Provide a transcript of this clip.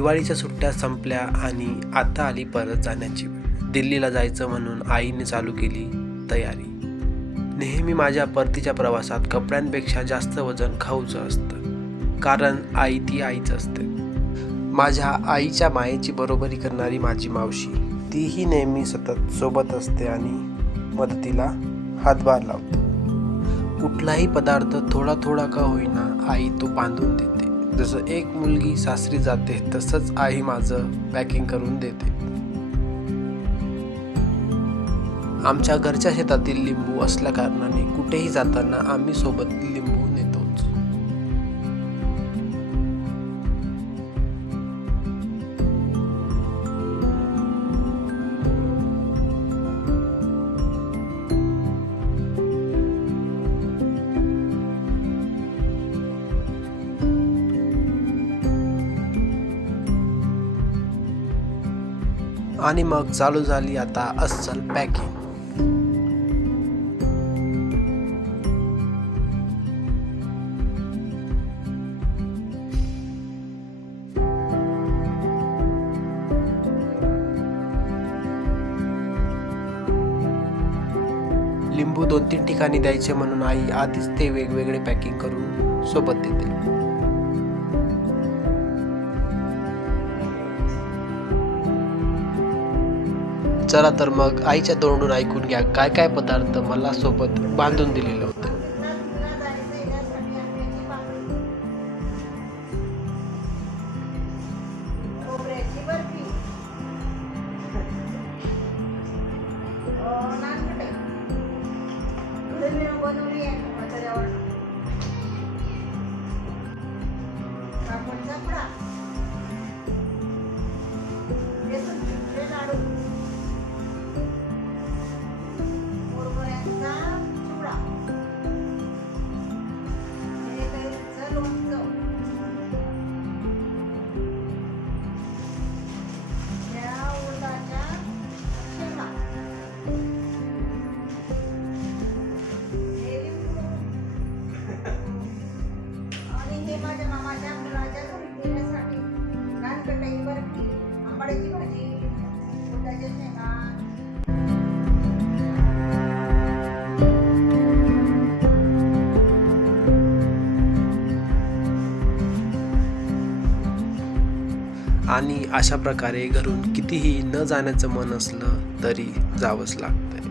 दिवाळीच्या सुट्ट्या संपल्या आणि आता आली परत जाण्याची वेळ. दिल्लीला जायचं म्हणून आईने चालू केली तयारी. नेहमी माझ्या परतीच्या प्रवासात कपड्यांपेक्षा जास्त वजन खाऊचं असतं. कारण आई ती आईच असते. माझ्या आईच्या मायेची बरोबरी करणारी माझी मावशी तीही नेहमी सतत सोबत असते आणि मदतीला हातभार लावते. कुठलाही पदार्थ थोडा थोडा का होईना आई तो बांधून देते. जसं एक मुलगी सासरी जाते तसंच आई माझं पॅकिंग करून देते. आमच्या घरच्या शेतातील लिंबू असल्या कारणाने कुठेही जाताना आम्ही सोबत लिंबू आणि मग चालू झाली आता अस्सल पॅकिंग. लिंबू दोन तीन ठिकाणी द्यायचे म्हणून आई आधीच ते वेगवेगळे पॅकिंग करून सोबत देते. चला तर मग आईच्या तोंडून ऐकून घ्या काय काय पदार्थ मला सोबत बांधून दिलेलं होतं. खोबऱ्याची भाजी शेंगा. आणि अशा प्रकारे घरून कितीही न जाण्याचं मन असलं तरी जावंच लागतंय.